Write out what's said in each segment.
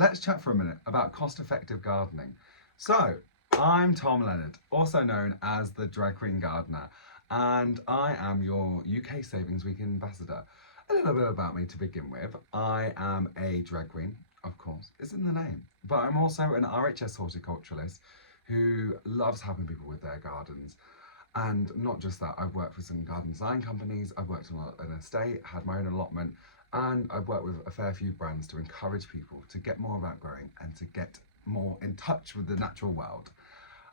Let's chat for a minute about cost-effective gardening. So, I'm Tom Leonard, also known as the Drag Queen Gardener, and I am your UK Savings Week ambassador. A little bit about me to begin with. I am a drag queen, of course, it's in the name, but I'm also an RHS horticulturalist who loves helping people with their gardens. And not just that, I've worked for some garden design companies, I've worked on an estate, had my own allotment, and I've worked with a fair few brands to encourage people to get more about growing and to get more in touch with the natural world.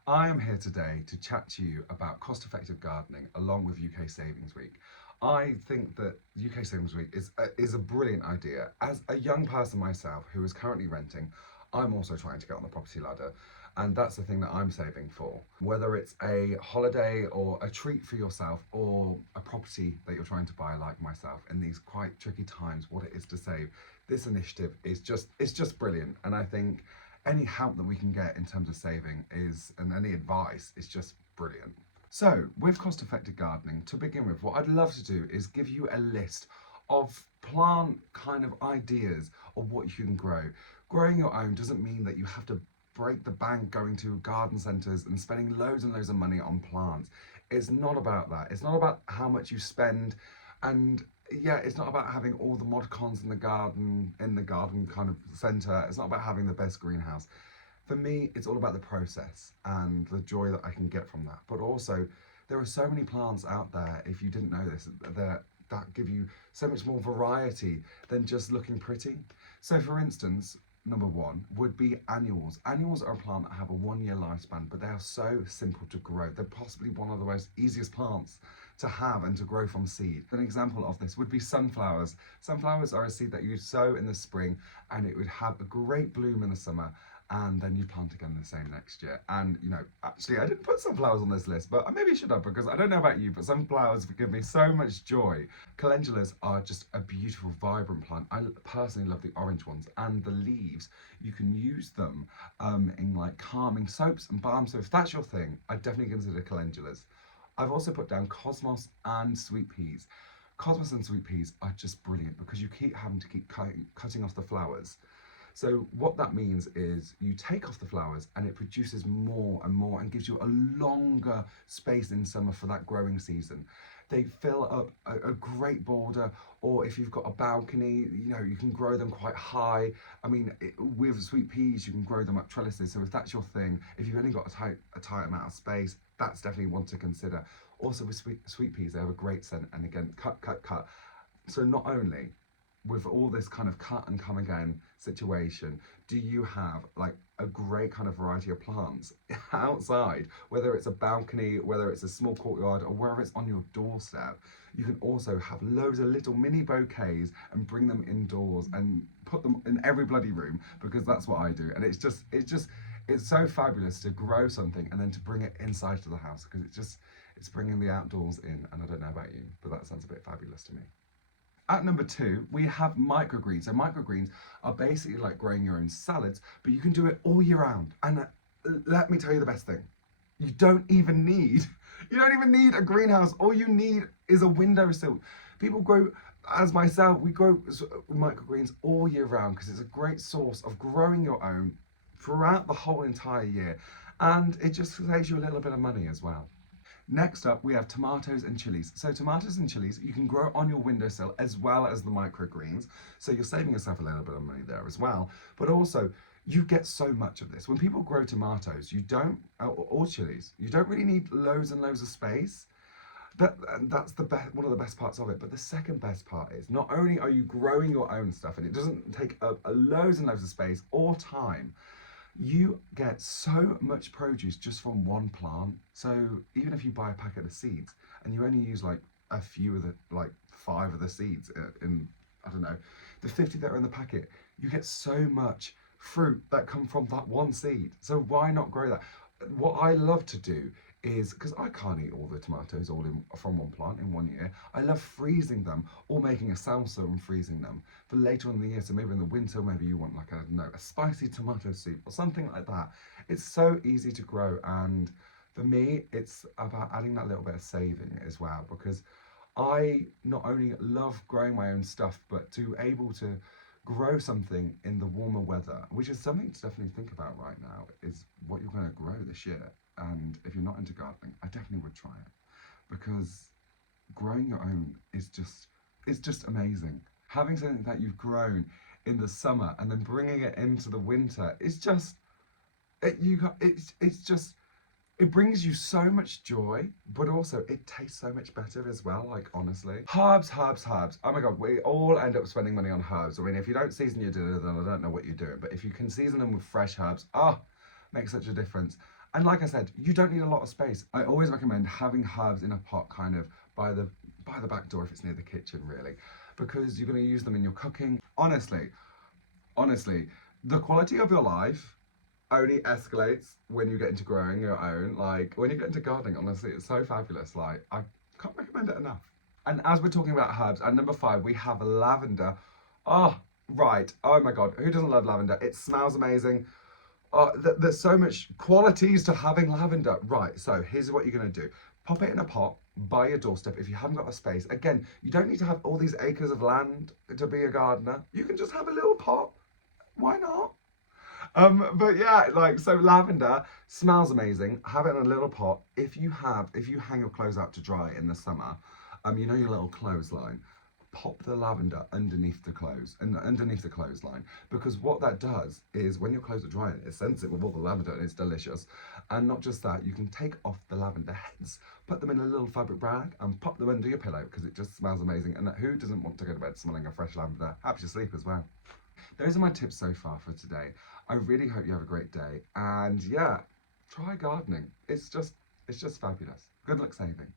I am here today to chat to you about cost-effective gardening along with UK Savings Week. I think that UK Savings Week is a brilliant idea. As a young person myself who is currently renting, I'm also trying to get on the property ladder, and that's the thing that I'm saving for. Whether it's a holiday or a treat for yourself or a property that you're trying to buy like myself in these quite tricky times, what it is to save, this initiative is just brilliant. And I think any help that we can get in terms of saving is, and any advice is just brilliant. So, with cost effective gardening, to begin with, what I'd love to do is give you a list of plant kind of ideas of what you can grow. Growing your own doesn't mean that you have to break the bank going to garden centres and spending loads and loads of money on plants. It's not about that. It's not about how much you spend, and yeah, it's not about having all the mod cons in the garden kind of centre. It's not about having the best greenhouse. For me, it's all about the process and the joy that I can get from that. But also, there are so many plants out there, if you didn't know this, that give you so much more variety than just looking pretty. So for instance, number one would be annuals. Annuals are a plant that have a 1 year lifespan, but they are so simple to grow. They're possibly one of the most easiest plants to have and to grow from seed. An example of this would be sunflowers. Sunflowers are a seed that you sow in the spring and it would have a great bloom in the summer, and then you plant again the same next year. And you know, actually, I didn't put sunflowers on this list, but I maybe should have, because I don't know about you, but sunflowers give me so much joy. Calendulas are just a beautiful, vibrant plant. I personally love the orange ones, and the leaves, you can use them in like calming soaps and balms. So if that's your thing, I definitely consider calendulas. I've also put down cosmos and sweet peas. Cosmos and sweet peas are just brilliant because you keep having to keep cutting off the flowers. So what that means is you take off the flowers and it produces more and more and gives you a longer space in summer for that growing season. They fill up a great border, or if you've got a balcony, you know, you can grow them quite high. I mean, with sweet peas, you can grow them up trellises. So if that's your thing, if you've only got a tight amount of space, that's definitely one to consider. Also with sweet peas, they have a great scent, and again, cut. So not only with all this kind of cut and come again situation, do you have like a great kind of variety of plants outside, whether it's a balcony, whether it's a small courtyard, or wherever it's on your doorstep. You can also have loads of little mini bouquets and bring them indoors and put them in every bloody room, because that's what I do. And it's so fabulous to grow something and then to bring it inside to the house, because it's bringing the outdoors in. And I don't know about you, but that sounds a bit fabulous to me. At number two, we have microgreens. So microgreens are basically like growing your own salads, but you can do it all year round. And let me tell you the best thing. You don't even need, you don't even need a greenhouse. All you need is a windowsill. People grow, as myself, we grow microgreens all year round because it's a great source of growing your own throughout the whole entire year. And it just saves you a little bit of money as well. Next up, we have tomatoes and chilies. So tomatoes and chilies, you can grow on your windowsill as well as the microgreens. So you're saving yourself a little bit of money there as well. But also, you get so much of this. When people grow tomatoes, you don't, or chilies, you don't really need loads and loads of space. That's the best, one of the best parts of it. But the second best part is not only are you growing your own stuff and it doesn't take a loads and loads of space or time, you get so much produce just from one plant. So even if you buy a packet of seeds and you only use like a few of the, like 5 of the seeds in, I don't know, the 50 that are in the packet, you get so much fruit that come from that one seed. So why not grow that? What I love to do is, because I can't eat all the tomatoes from one plant in 1 year, I love freezing them or making a salsa and freezing them for later on in the year. So maybe in the winter, maybe you want like a spicy tomato soup or something like that. It's so easy to grow, and for me, it's about adding that little bit of saving as well, because I not only love growing my own stuff, but to able to grow something in the warmer weather, which is something to definitely think about right now, is what you're going to grow this year. And if you're not into gardening, I definitely would try it, because growing your own is just, it's just amazing. Having something that you've grown in the summer and then bringing it into the winter, it's just it's just, it brings you so much joy, but also it tastes so much better as well. Like, honestly, herbs, herbs, herbs. Oh my god, we all end up spending money on herbs. I mean, if you don't season your dinner, then I don't know what you're doing. But if you can season them with fresh herbs, makes such a difference. And like I said, you don't need a lot of space. I always recommend having herbs in a pot, kind of by the back door if it's near the kitchen, really, because you're going to use them in your cooking. Honestly, the quality of your life only escalates when you get into growing your own. Like, when you get into gardening, honestly, it's so fabulous. Like, I can't recommend it enough. And as we're talking about herbs, at number 5, we have lavender. Oh, right. Oh my God. Who doesn't love lavender? It smells amazing. There's so much qualities to having lavender. Right. So here's what you're going to do. Pop it in a pot by your doorstep if you haven't got a space. Again, you don't need to have all these acres of land to be a gardener. You can just have a little pot. Why not? But yeah, like, so lavender smells amazing. Have it in a little pot. If you hang your clothes out to dry in the summer, you know your little clothesline, pop the lavender underneath the clothes and underneath the clothesline, because what that does is when your clothes are drying, it scents it with all the lavender and it's delicious. And not just that, you can take off the lavender heads, put them in a little fabric bag and pop them under your pillow, because it just smells amazing. And who doesn't want to go to bed smelling a fresh lavender? Helps you sleep as well. Those are my tips so far for today. I really hope you have a great day. And yeah, try gardening. It's just fabulous. Good luck saving.